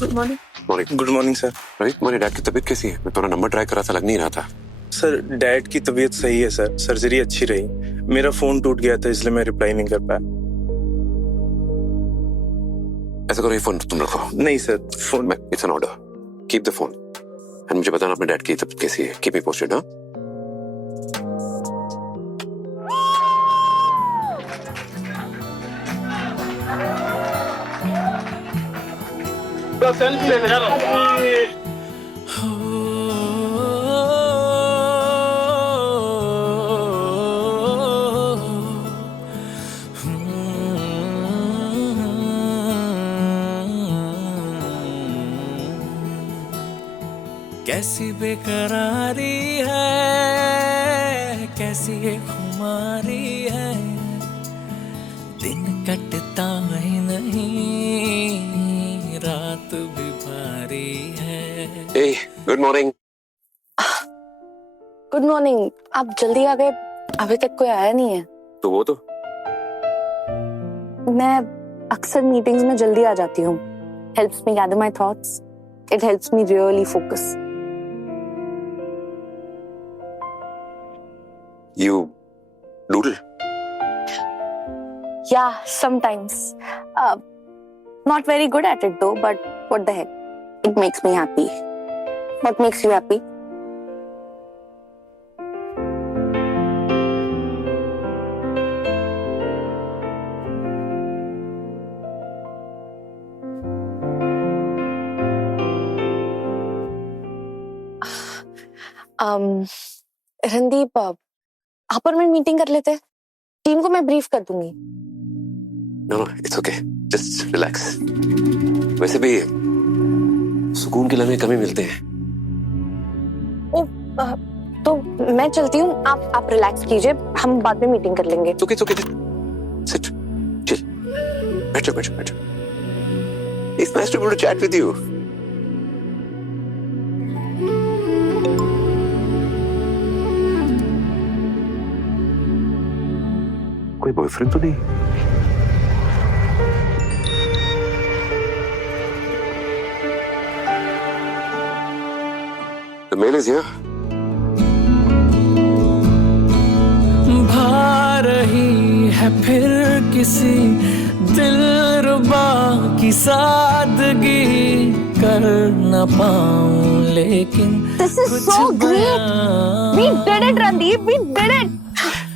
Good morning. Morning. Good morning sir. Rohit, तुम्हारे dad की तबीयत कैसी है? मैं तुम्हारा नंबर ट्राई करा था, लग नहीं रहा था। सर डैड की तबीयत सही है सर, सर्जरी अच्छी रही। मेरा फोन टूट गया था इसलिए मैं रिप्लाई नहीं कर पाया। ऐसा करो, ये फोन तुम रखो। नहीं sir, phone it's an order, keep the phone and मुझे बताना अपने डैड की तबीयत कैसी है। Keep me posted. हाँ, सेल्फी लेने चलो। कैसी बेकरारी है, कैसी ये खुमारी है, दिन कटता ही नहीं, रात भी भारी है। हे गुड मॉर्निंग। Good morning. आप जल्दी आ गए, अभी तक कोई आया नहीं है। तो वो तो मैं अक्सर मीटिंग्स में जल्दी आ जाती हूँ। Helps me gather my thoughts, it helps me really focus. You doodle? Yeah, sometimes. Not very good at it though, but what the heck? It makes me happy. What makes you happy? Randeep, apartment meeting कर लेते हैं। Team को मैं brief कर दूंगी। No, it's okay. Just relax. वैसे भी सुकून के लम्हे कम ही मिलते हैं। तो मैं चलती हूँ, आप रिलैक्स कीजिए, हम बाद में मीटिंग कर लेंगे। It's okay. Sit, chill. बैठो। It's nice to be able to chat with you. कोई बॉयफ्रेंड तो नहीं? The mail is here. भा रही है फिर किसी दिलरुबा की सादगी, कर न पाऊं लेकिन This is so great. We did it, Randeep. We did it.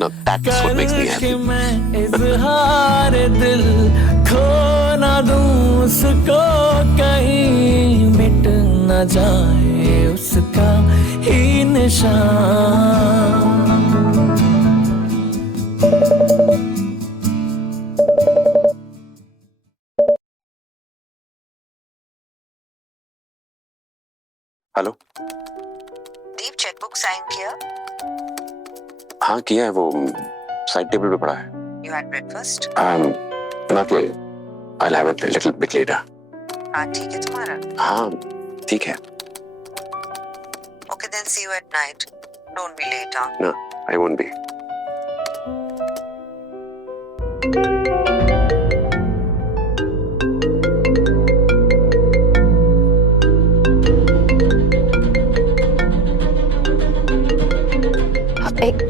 Now that is what makes me happy. मैं इज़हार दिल खो न दूं उसको, कहीं मिट न जाए उसका ही निशान। हेलो। दीप, चेकबुक साइन किया? हाँ किया है, वो साइड टेबल पे पड़ा है। You had breakfast? Not yet. I'll have it a little bit later. हाँ ठीक है तुम्हारा? हाँ ठीक है। Okay, then see you at night. Don't be late, huh? No, I won't be.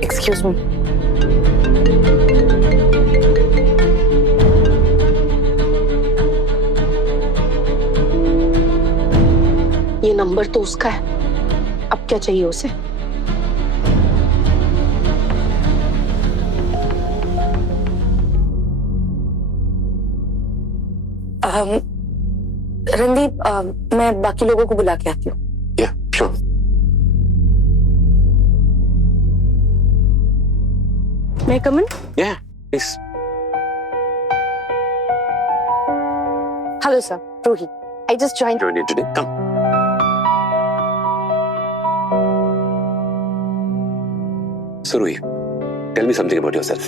Excuse me. ये नंबर तो उसका है, अब क्या चाहिए उसे? रणदीप, मैं बाकी लोगों को बुला के आती हूँ। Yeah, sure. May I come in? Yeah, please. Hello, sir. Ruhi. I just joined. Join you today. Come. So, Ruhi, tell me something about yourself.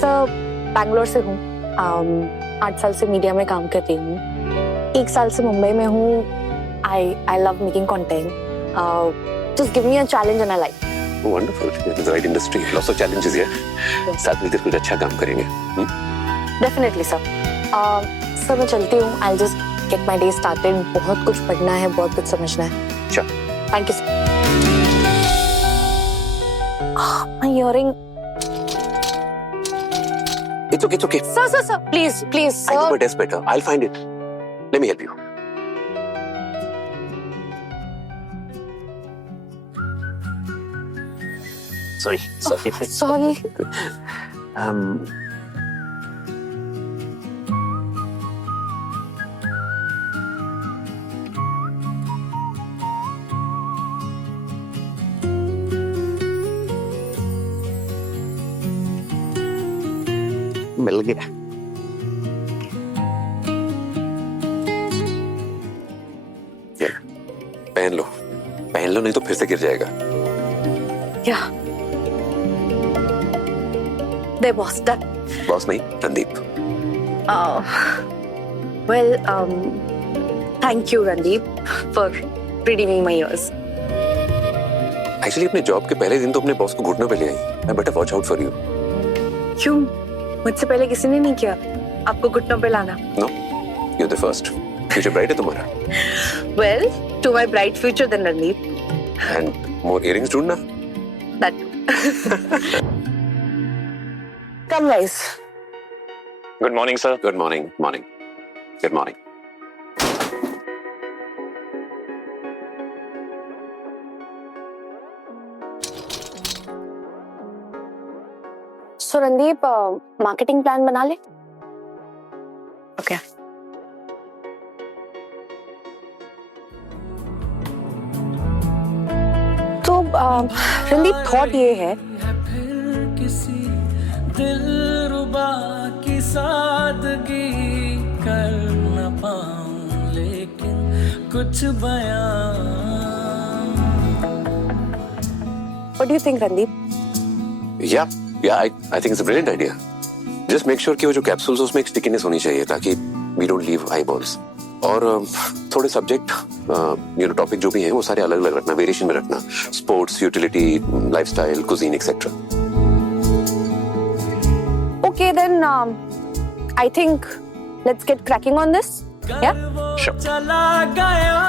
Sir, Bangalore से हूँ। 8 साल से मीडिया में काम कर रही हूँ। 1 साल से मुंबई में हूँ। I love making content. Just give me a challenge and I like. Oh, wonderful. You're in the right industry. Lots of challenges here. साथ में कुछ अच्छा काम करेंगे. Definitely, sir. सर मैं चलती हूँ. I'll just get my day started. बहुत कुछ पढ़ना है, बहुत कुछ समझना है. Sure. Thank you, sir. My earring. It's okay. Sir, please, I know sir. my desk better. I'll find it. Let me help you. Sorry. Sorry. Um. मिल गया. ये, पहन लो नहीं तो फिर से गिर जाएगा. Yeah. There, boss. Done. Boss नहीं, Randeep. Well, thank you, Randeep, for redeeming my ears. Actually अपने जॉब के पहले दिन तो अपने बॉस को घुटनों पे ले आई. मैं better watch out for you. क्यों? मुझसे पहले किसी ने नहीं किया आपको घुटनों पे लाना. No, you the first. Future bright है तुम्हारा. Well, to my bright future then, Randeep. And more earrings ढूंढना. That. Come, guys. Good morning sir. Good morning. Good morning. So, Randeep, marketing plan बना ले. Okay. तो Randeep thought ये है फिर किसी दिलरुबा की सादगी कर न पाऊं लेकिन कुछ बयां. What do you think, Randeep? Yeah, I think it's a brilliant idea. Just make sure कि वो जो कैप्सूल्स उसमें एक स्टिकीनेस होनी चाहिए ताकि we don't leave eyeballs. और थोड़े सब्जेक्ट टॉपिक जो भी हैं वो सारे अलग अलग रखना, वेरिएशन में रखना. Sports, utility, lifestyle, cuisine etcetera. Okay, then I think let's get cracking on this. Yeah? Sure. चला गया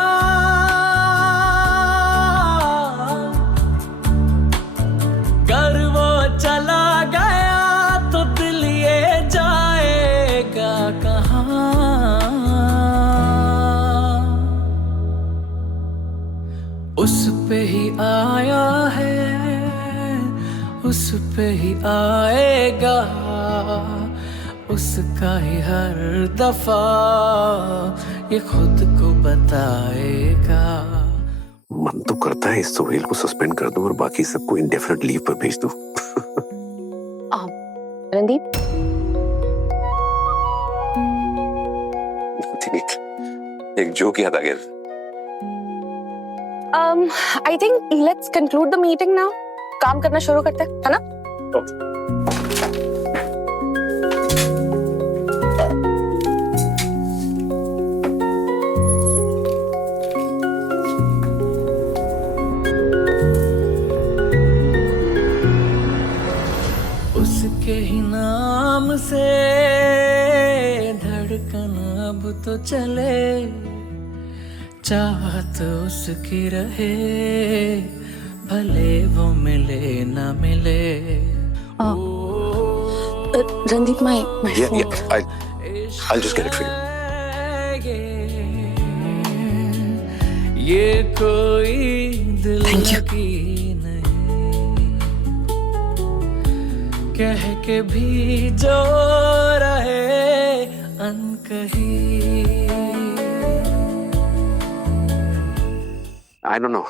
कर वो चला गया तो दिल ये जाएगा कहाँ. उस पे ही आया है उस पे ही आएगा उसका ही हर दफा ये खुद को बताएगा. मन तो करता है इस सोहेल को सस्पेंड कर दूं और बाकी सबको इंडेफिनिट लीव पर भेज दूं. Randeep? एक जोक याद आ गया. I think let's conclude the meeting now. काम करना शुरू करते हैं, है ना? उसके ही नाम से धड़कन अब तो चले चाहत उसकी रहे भले वो मिले ना मिले. Randeep, my phone. I'll just get it for you. ये कोई दिल Thank you. की नहीं कह के भी जो रहे अनकही. I don't know.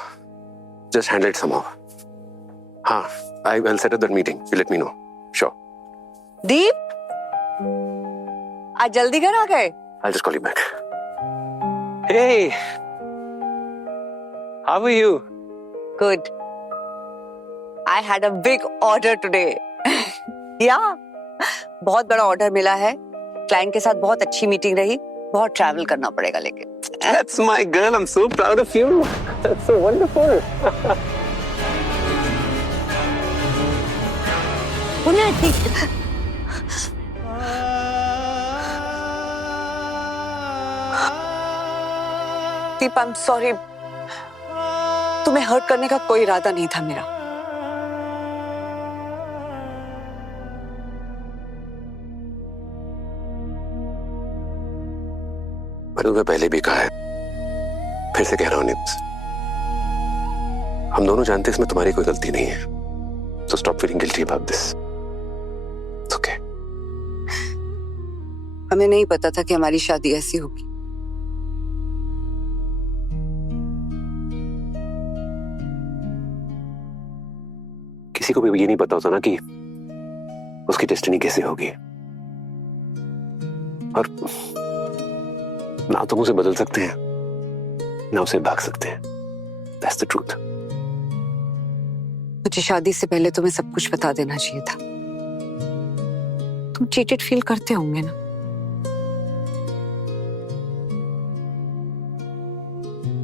Just handle it somehow. I'll set up that meeting. You let me know. Sure. दीप, आज जल्दी घर आ गए. I'll just call you back. Hey! How are you? Good. I had a big order today. Yeah, बहुत बड़ा order मिला है. Client के साथ बहुत अच्छी मीटिंग रही. बहुत ट्रैवल करना पड़ेगा लेकिन. That's my girl. I'm so proud of you. That's so wonderful. Deep, I am sorry, तुम्हें हर्ट करने का कोई इरादा नहीं था मेरा। मैंने तुम्हें पहले भी कहा है, फिर से कह रहा हूं निम्स, हम दोनों जानते हैं इसमें तुम्हारी कोई गलती नहीं है, so stop feeling guilty about this. It's okay. हमें नहीं पता था कि हमारी शादी ऐसी होगी। किसी को भी ये नहीं पता होता ना कि उसकी डेस्टिनी कैसे होगी, और ना तुम उसे बदल सकते हैं ना उसे भाग सकते हैं। That's the truth. मुझे शादी से पहले तुम्हें सब कुछ बता देना चाहिए था। तुम चीटेड फील करते होंगे ना?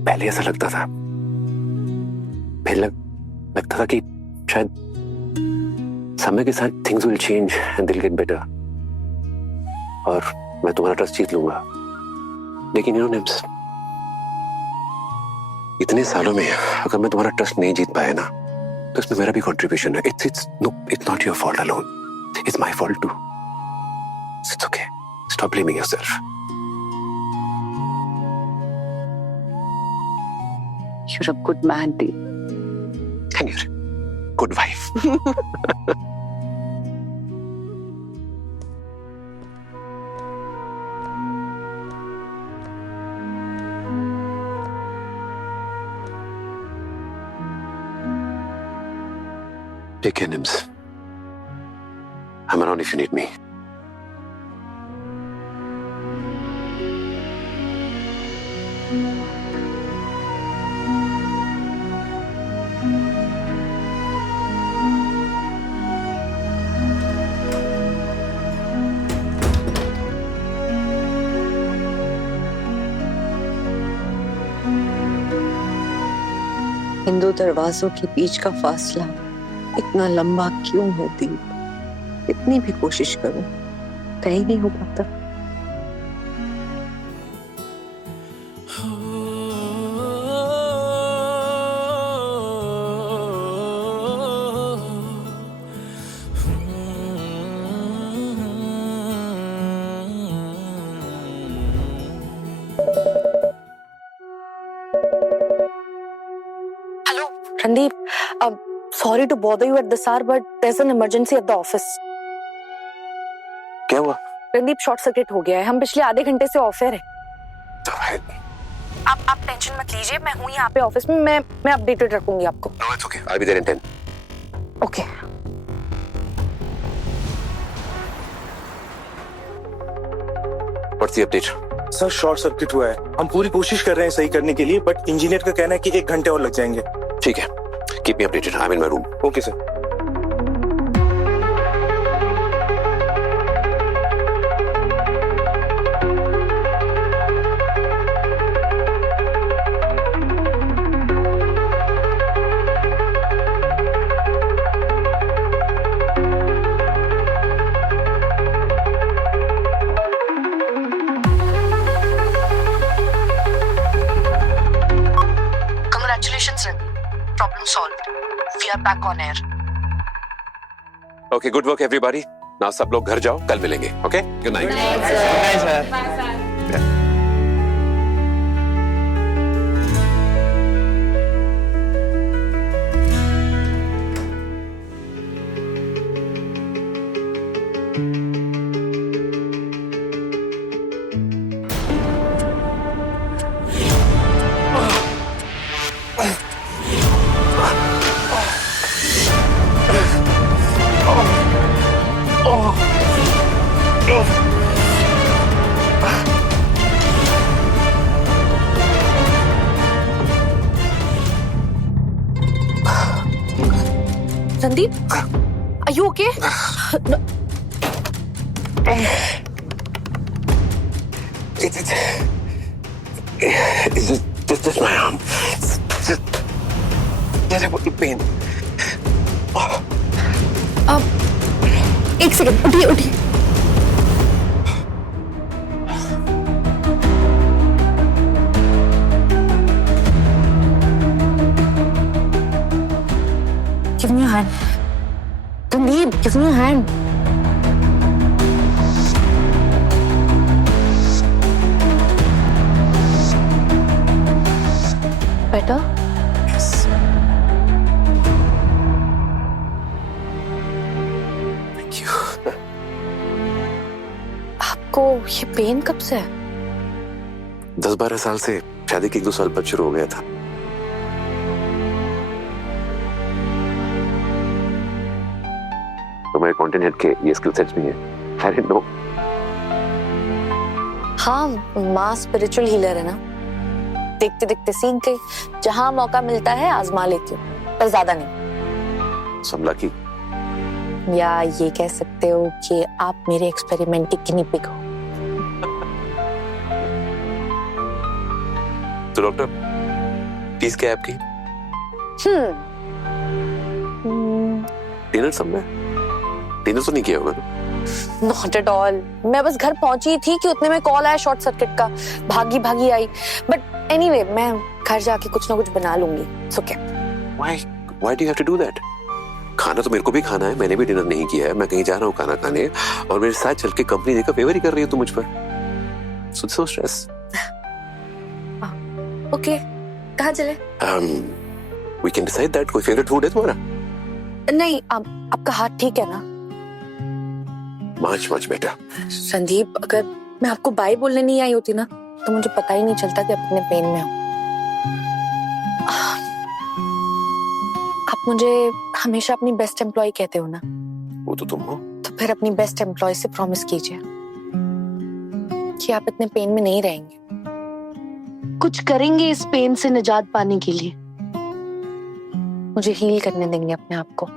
पहले ऐसा लगता था, फिर लगता था कि शायद समय के साथ थिंग्स विल चेंज एंड दिल गेट बेटर, और मैं तुम्हारा ट्रस्ट जीत लूंगा। लेकिन यू नो निम्स, इतने सालों में अगर मैं तुम्हारा ट्रस्ट नहीं जीत पाया ना, तो इसमें मेरा भी कंट्रीब्यूशन है। It's not your fault alone, it's my fault too. It's okay, stop blaming yourself. You're a good man, Deep. And you're a good wife. Take care, Nims. I'm around if you need me. Hindu दरवाजों के बीच का फासला इतना लंबा क्यों है दीप? इतनी भी कोशिश करो, तय नहीं हो पाता। Hello, Randeep. Sorry to bother you at this hour, but there's an emergency at the office. क्या हुआ? रणदीप, शॉर्ट सर्किट हो गया है। हम पिछले आधे घंटे से ऑफ है। आप टेंशन मत लीजिए, मैं हूँ यहाँ पे ऑफिस में। मैं अपडेटेड रखूंगी आपको। No, it's okay. I'll be there in 10. Okay. What's the update? Sir, short circuit हुआ है। हम पूरी कोशिश कर रहे हैं सही करने के लिए, बट इंजीनियर का कहना है कि 1 घंटे और लग जाएंगे। ठीक है, keep me updated. I'm in my room. Okay sir. Congratulations, Randeep. Problem solved. We are back on air. Okay, good work everybody. Now सब लोग घर जाओ, कल मिलेंगे. Okay? Good night. Good night, sir. Randeep, are you okay? It's just my arm. It's just a pain. एक second, उठिए उठिए। Randeep, give me a hand. Better? Yes. Thank you. आपको ये पेन कब से है? 10-12 साल से, शादी के 1-2 साल बाद शुरू हो गया था। तो मेरे कंटेंट हेड के ये स्किल सेट्स भी हैं। I didn't know. हाँ, माँ स्पिरिचुअल हीलर है ना, देखते देखते सीख गई, जहाँ मौका मिलता है आजमा लेती हूँ, पर ज्यादा नहीं। So lucky. या ये कह सकते हो कि आप मेरे एक्सपेरिमेंट की गिनी पिग हो। तो डॉक्टर, फीस क्या है आपकी? डिनर सब में? डिनर तो नहीं किया होगा ना? नॉट एट ऑल, मैं बस घर पहुंची थी कि उतने में कॉल आया शॉर्ट सर्किट का, भागी भागी आई। बट एनीवे, मैं घर जाके कुछ ना कुछ बना लूंगी। It's okay. Why do you have to do that? खाना तो मेरे को भी खाना है, मैंने भी डिनर नहीं किया है, मैं कहीं जा रहा हूँ खाना खाने, और मेरे साथ चल के कंपनी देकर फेवर ही कर रही है तू मुझ पर। So stress. ओके, कहाँ चले? We can decide that. कोई फेवरेट फूड है तुम्हारा? नहीं, आपका हाथ ठीक है ना? मच बेटा। संदीप, अगर मैं आपको बाय बोलने नहीं आई होती ना, तो मुझे पता ही नहीं चलता कि अपने पेन में हूँ। आप मुझे हमेशा अपनी बेस्ट एम्प्लॉय कहते हो ना? वो तो तुम हो। तो फिर अपनी बेस्ट एम्प्लॉय से प्रॉमिस कीजिए कि आप इतने पेन में नहीं रहेंगे, कुछ करेंगे इस पेन से निजात पाने के लिए, मुझे हील करने देंगे अपने आप को।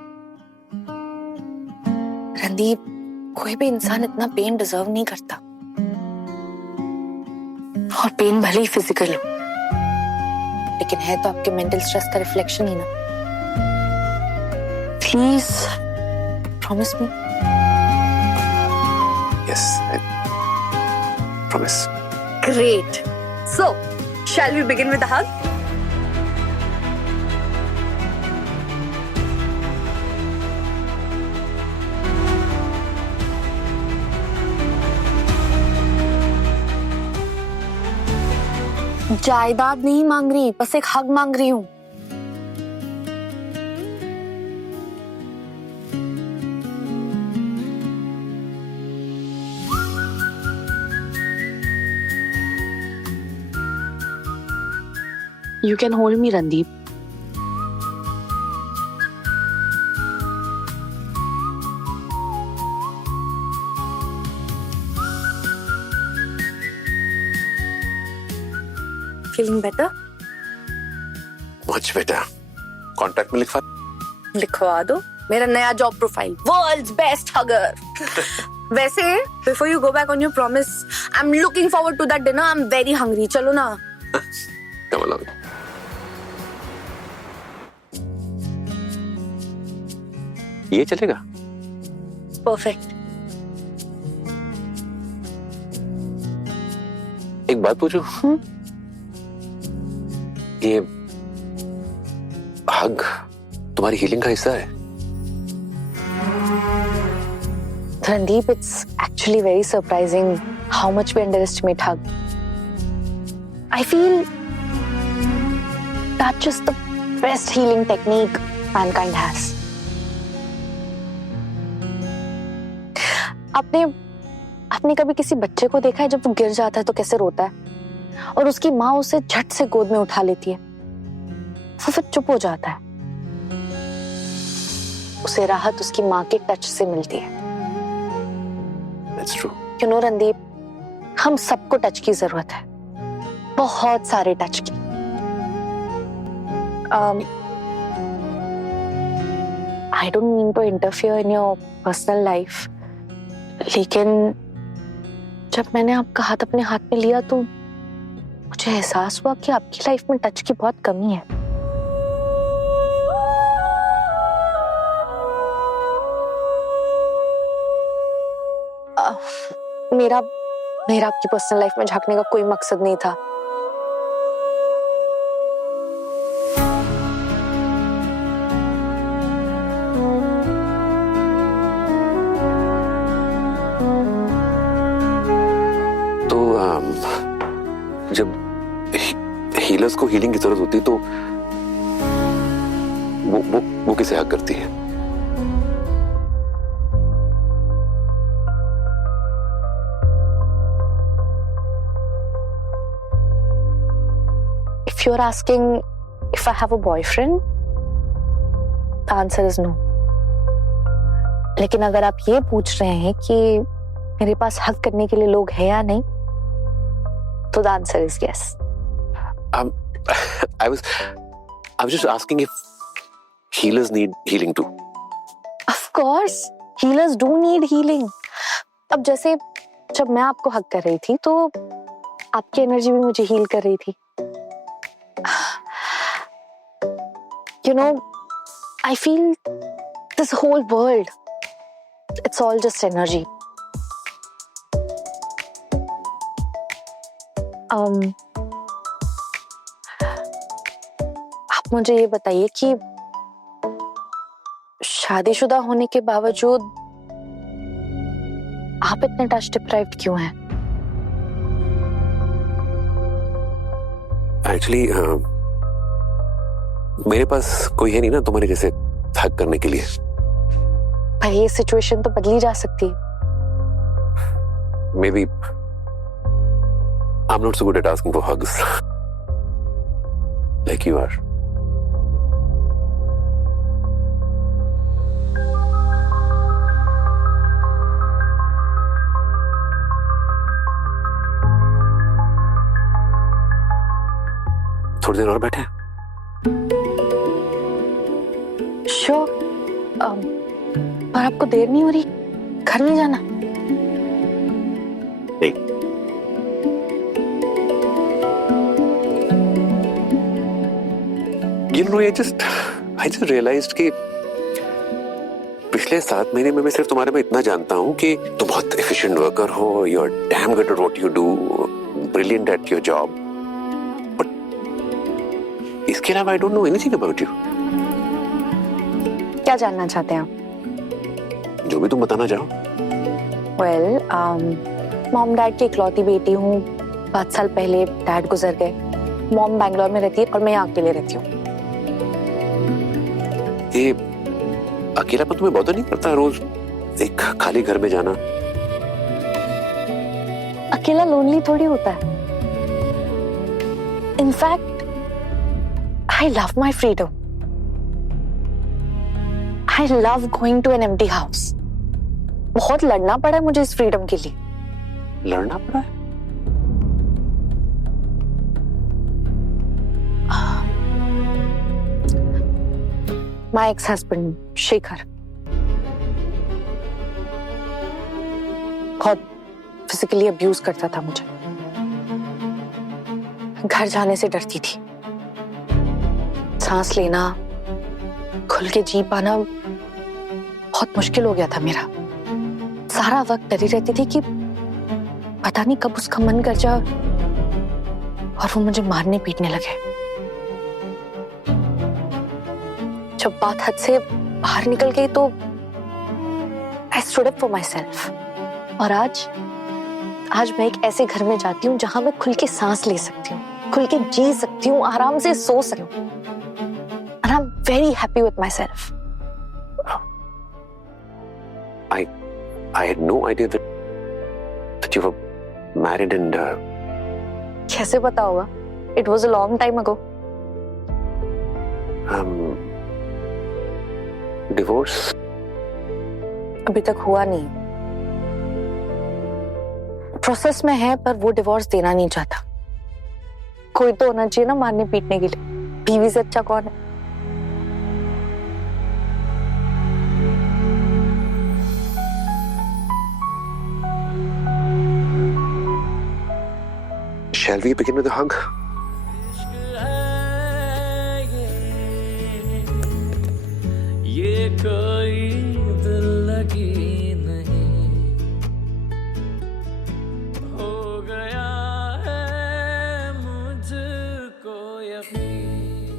रणदीप, कोई भी इंसान इतना पेन डिजर्व नहीं करता, और पेन भले ही फिजिकल हो, लेकिन है तो आपके मेंटल स्ट्रेस का रिफ्लेक्शन ही ना। Please promise me. Yes, I promise. Great. So, shall we begin with the hug? जायदाद नहीं मांग रही, बस एक हग मांग रही हूँ। You can hold me, Randeep. Feeling better? Much बेटा। कॉन्ट्रैक्ट में लिखवा दो मेरा नया job profile, world's best hugger. वैसे before you go back on your promise, I am looking forward to that dinner. I am very hungry. चलो ना। Come along. ये चलेगा? परफेक्ट। एक बात पूछूं? ये हग तुम्हारी हीलिंग का हिस्सा है? Randeep, it's actually very surprising how much we underestimate hug. I feel that's just the best healing technique mankind has. आपने कभी किसी बच्चे को देखा है जब वो गिर जाता है तो कैसे रोता है, और उसकी माँ उसे झट से गोद में उठा लेती है, वो फिर चुप हो जाता है, उसे राहत उसकी माँ के टच से मिलती है। That's true. You know, Randeep, हम सबको टच की जरूरत है, बहुत सारे टच की। I don't mean to interfere in your personal life, लेकिन जब मैंने आपका हाथ अपने हाथ में लिया तो मुझे एहसास हुआ कि आपकी लाइफ में टच की बहुत कमी है। मेरा आपकी पर्सनल लाइफ में झांकने का कोई मकसद नहीं था। हीलर्स को हीलिंग की जरूरत होती तो वो किसे हक करती है? If you're asking if I have a boyfriend, the answer is no. लेकिन अगर आप ये पूछ रहे हैं कि मेरे पास हक करने के लिए लोग हैं या नहीं, तो the answer is yes. I was just asking if healers need healing too. Of course, healers do need healing. अब जैसे जब मैं आपको हक कर रही थी तो आपकी एनर्जी भी मुझे हील कर रही थी. You know, I feel this whole world, it's all just energy. आप मुझे ये बताइए कि शादीशुदा होने के बावजूद आप इतने टच डिप्राइव्ड क्यों हैं? एक्चुअली मेरे पास कोई है नहीं ना तुम्हारे जैसे हक करने के लिए. पर ये सिचुएशन तो बदली जा सकती है. Maybe I'm not so good at asking for hugs like you are. थोड़ी देर और बैठे. श्योर. पर आपको देर नहीं हो रही? घर नहीं जाना? नहीं. You know, I just realized कि पिछले 7 महीने में मैं सिर्फ तुम्हारे में इतना जानता हूँ कि तुम बहुत एफिशिएंट वर्कर हो, you are damn good at what you do, brilliant at your job. But इसके अलावा I don't know anything about you. क्या जानना चाहते हैं आप? जो भी तुम बताना चाहो. वेल, मॉम डैड की इकलौती बेटी हूँ. 5 साल पहले डैड गुजर गए. मॉम बैंगलोर में रहती है और मैं यहाँ अकेले रहती हूँ. ये अकेलापन तुम्हें बॉदर नहीं करता रोज एक खाली घर में जाना? अकेला लोनली थोड़ी होता है. In fact I love my freedom. I love going to an empty house. बहुत लड़ना पड़ा है मुझे इस फ्रीडम के लिए. लड़ना पड़ा है? माई एक्स हस्बैंड शेखर बहुत फिजिकली अब्यूज करता था मुझे. घर जाने से डरती थी. सांस लेना, खुल के जी पाना बहुत मुश्किल हो गया था मेरा. सारा वक्त डरी रहती थी कि पता नहीं कब उसका मन कर जाए और वो मुझे मारने पीटने लगे. जब बात हद से बाहर निकल गई तो I stood up for myself. और आज मैं एक ऐसे घर में जाती हूँ जहां मैं खुल के सांस ले सकती हूँ, खुल के जी सकती हूँ, आराम से सो सकती हूँ. And I'm very happy with myself. I had no idea that you were married and कैसे पता होगा? It was a long time ago. divorce? अभी तक हुआ नहीं. प्रोसेस में है पर वो डिवोर्स देना नहीं चाहता. कोई तो होना चाहिए ना मारने पीटने के लिए. बीवी से अच्छा कौन है? Shall we begin with a hug? ये कोई दिल लगी नहीं हो गया है मुझको यकीन.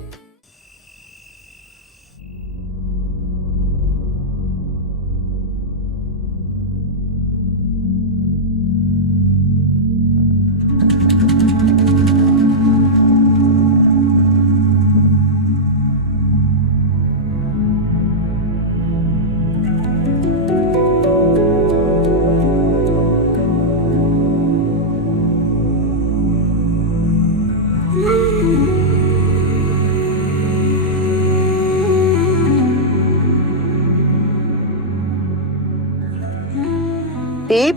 Deep,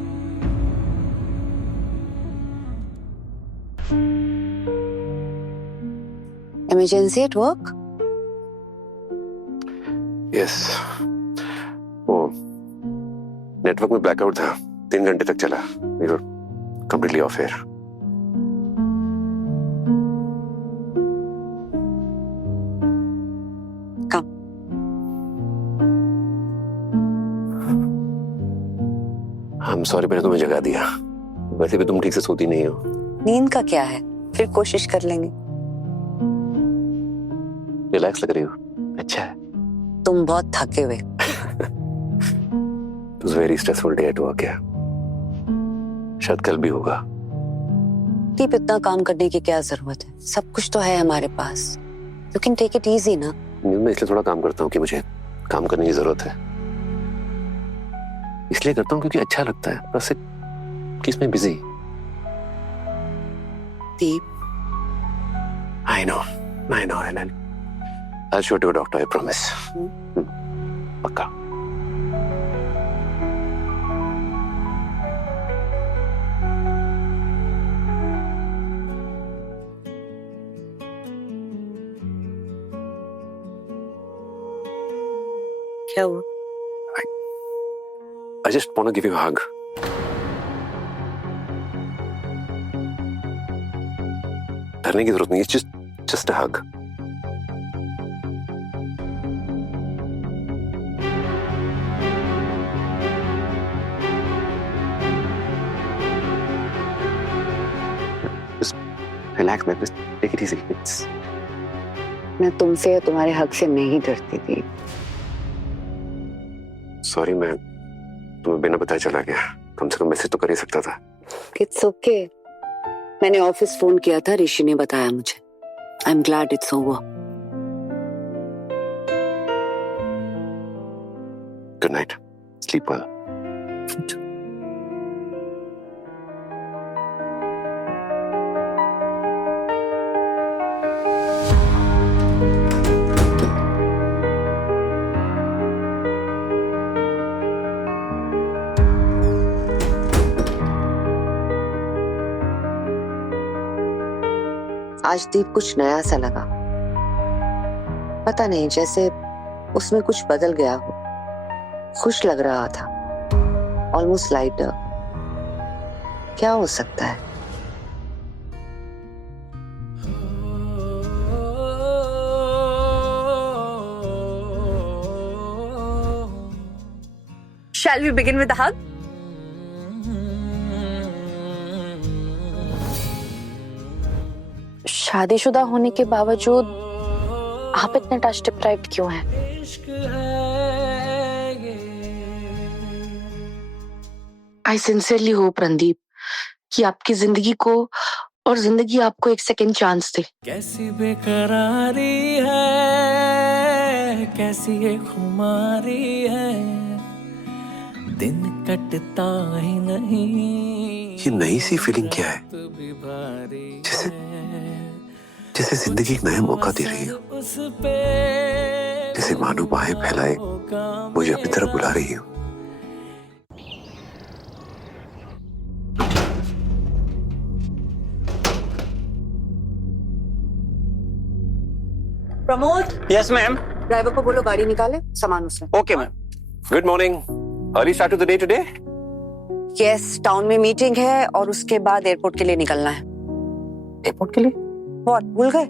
emergency at work? Yes, वो नेटवर्क में ब्लैकआउट था, 3 घंटे तक चला। We were completely off air. I am sorry, मैंने तुम्हें जगा दिया। वैसे भी तुम ठीक से सोती नहीं हो। नींद का क्या है, फिर कोशिश कर लेंगे। रिलैक्स लग रही हो, अच्छा है। तुम बहुत थके हुए। It was very stressful day at work, yeah. शायद कल भी होगा। दीप, इतना काम करने की क्या जरूरत है, सब कुछ तो है हमारे पास। You can take it easy ना। मैं इसलिए थोड़ा काम करता हूँ कि मुझे काम करने की जरूरत है। इसलिए करता हूँ क्योंकि अच्छा लगता है, बस कि इसमें busy. Deep, I know, Helen. I'll show it to a doctor, I promise. पक्का। क्या हुआ? I just want to give you a hug. डरने की जरूरत नहीं है, just a hug. Just relax, man. Just take it easy. मैं तुमसे या तुम्हारे हक से नहीं डरती थी। सॉरी, मैं तुम्हें बिना बताए चला गया। कम से कम मैसेज तो कर ही सकता था। It's okay. मैंने ऑफिस फोन किया था, ऋषि ने बताया मुझे। I am glad it's over. Good night, sleep well. आज दीप कुछ नया सा लगा, पता नहीं, जैसे उसमें कुछ बदल गया हो। खुश लग रहा था, ऑलमोस्ट लाइटर। क्या हो सकता है? Shall we begin with the hug? शादीशुदा होने के बावजूद आप इतने टच डिप्राइव्ड क्यों हैं? आई सिंसियरली होप रणदीप कि आपकी जिंदगी को और जिंदगी आपको एक सेकेंड चांस दे। कैसी बेकरारी है, कैसी ये खुमारी है, दिन कटता ही नहीं। ये नई सी फीलिंग क्या है? जैसे जिंदगी एक नया मौका दे रही हो, जैसे मानो बाहें फैलाए मुझे अपनी तरफ बुला रही हो। Pramod, yes ma'am. ड्राइवर को बोलो गाड़ी निकाले, सामान उसमें। Okay ma'am. Good morning, early start to the day today. Yes, town में मीटिंग है और उसके बाद एयरपोर्ट के लिए निकलना है। एयरपोर्ट के लिए? व्हाट, भूल गए?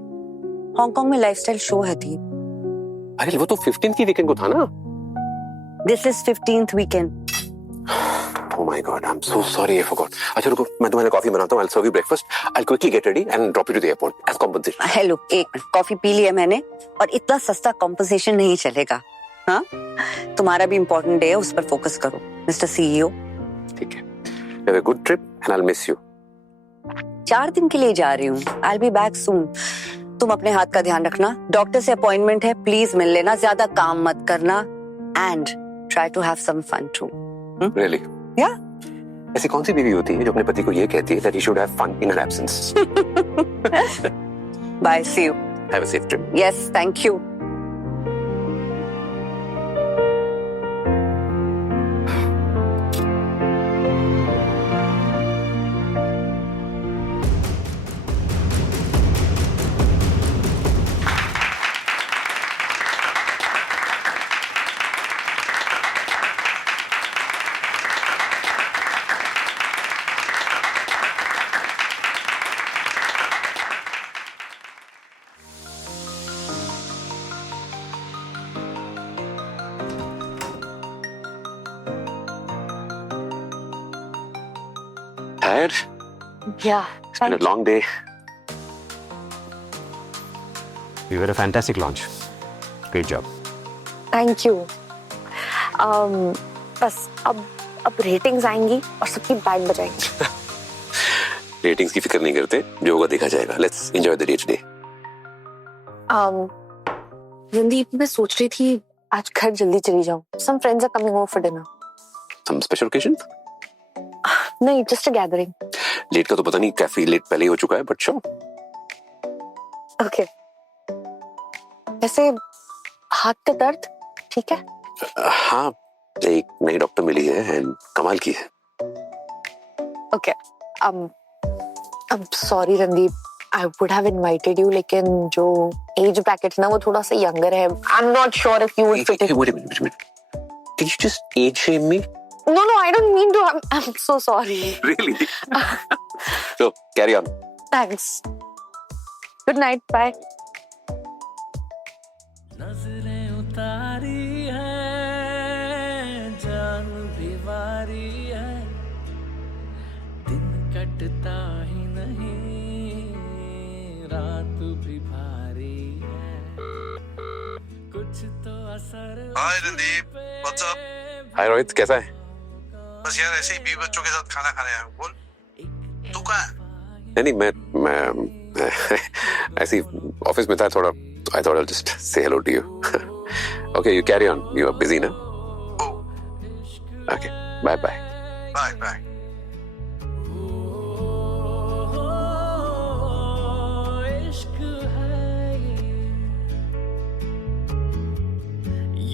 हांगकांग में लाइफस्टाइल शो है थी। अरे वो तो 15th की वीकेंड को था ना। This is 15th weekend. Oh my God, I'm so sorry, I forgot. अच्छा रुको, मैं तुम्हारे कॉफी बनाता हूँ। I'll serve you breakfast. I'll quickly get ready and drop you to the airport as compensation. Hello, एक मिनट, कॉफी पी लिया मैंने, और इतना सस्ता कॉम्पनसेशन नहीं चलेगा। हाँ, तुम्हारा भी इम्पोर्टेंट डे है, उस पर फोकस करो मिस्टर सीईओ। ठीक है। Have a good trip and I'll miss you. 4 दिन के लिए जा रही हूँ। I'll be back soon. तुम अपने हाथ का ध्यान रखना। डॉक्टर से अपॉइंटमेंट है, प्लीज मिल लेना, ज्यादा काम मत करना, and try to have some fun too. Really? Yeah. ऐसी कौन सी बीवी होती है जो अपने पति को ये कहती है that he should have fun in her absence? Bye, see you. Have a safe trip. Yes, thank you. tired? Yeah. It's been a long day. You were a fantastic launch. Great job. Thank you. बस अब ratings आएंगी और सबकी band बजाएंगी. Ratings की फिक्र नहीं करते, जो होगा देखा जाएगा. Let's enjoy the day today. Randeep, मैं सोच रही थी आज घर जल्दी चली जाऊं. Some friends are coming over for dinner. Some special occasion? नहीं, just a gathering. लेट का तो पता नहीं, काफी लेट पहले ही हो चुका है, but sure. Okay. वैसे हाथ का दर्द ठीक है? हाँ, एक नई डॉक्टर मिली है एंड कमाल की है. Okay. I'm sorry Randeep. I would have invited you, लेकिन जो age bracket ना वो थोड़ा सा younger है. I'm not sure if you would fit in. Wait a minute. Did you just age shame me? No, I don't mean to. I'm so sorry. Really? So, carry on. Thanks. Good night. Bye. नजरें उतारी है, जान भी वारी है, दिन कटता ही नहीं, रात भी भारी है, कुछ तो असर. हाय रणदीप, व्हाट्स अप? हाय रोहित, कैसा है? बस यार ऐसे ही 20 बच्चों के साथ खाना खाने आया हूँ. बोल, तू कहाँ है? नहीं, मैं ऐसे ही ऑफिस में था थोड़ा. I thought I'll just say hello to you. Okay, you carry on. You are busy now. Oh. Okay, bye. Bye. इश्क है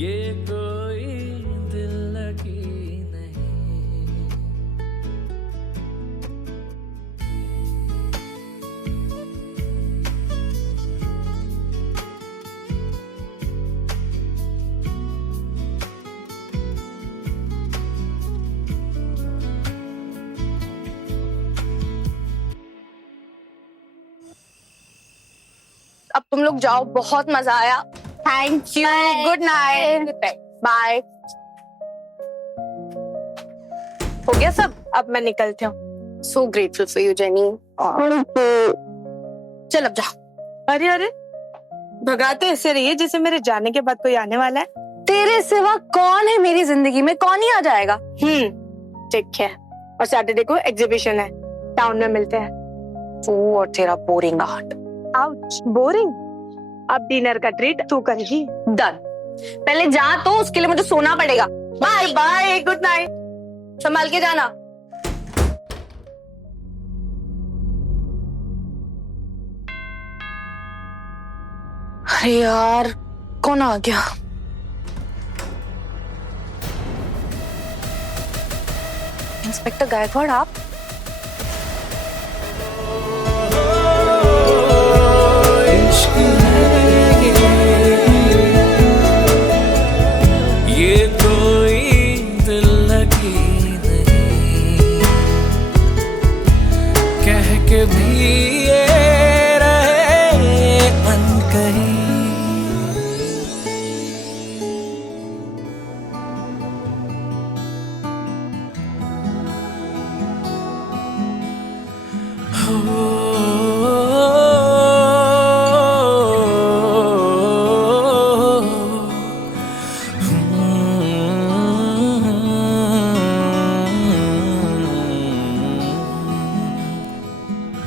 ये कोई दिल लगी नहीं. अब तुम लोग जाओ, बहुत मजा आया. Thank you. Good night. Bye. हो गया सब? अब मैं निकलती हूँ. So grateful for you Jenny. चल अब जाओ. अरे भगाते ऐसे रहिए जैसे मेरे जाने के बाद कोई आने वाला है. तेरे सिवा कौन है मेरी जिंदगी में? कौन ही आ जाएगा? ठीक है. और सैटरडे को एग्जीबिशन है, टाउन में मिलते हैं. तू और तेरा बोरिंग आर्ट. Ouch, boring. अब डिनर का ट्रीट तू करेगी. डन. पहले जा, तो उसके लिए मुझे सोना पड़ेगा. बाय. बाय. Good night. संभाल के जाना. अरे यार, कौन आ गया? इंस्पेक्टर गायकवाड़, आप? ये कोई दिल लगी नहीं, कह के भी ये रहे अनकही.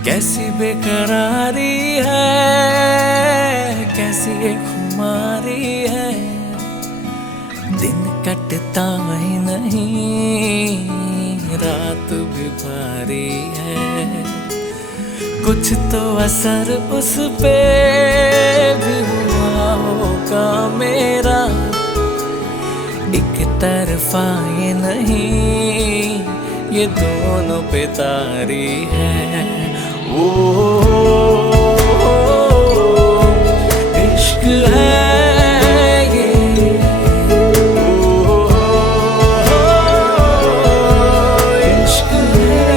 कैसी बेकरारी है, कैसी एक खुमारी है, दिन कटता ही नहीं, रात भी भारी है, कुछ तो असर उस पे भी हुआ होगा मेरा, एक तरफा ये नहीं, ये दोनों पे तारी है. ओ इश्क है ये, ओ इश्क है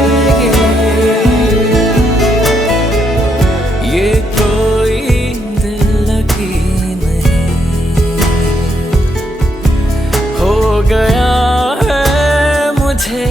ये कोई दिल लगी नहीं, हो गया है मुझे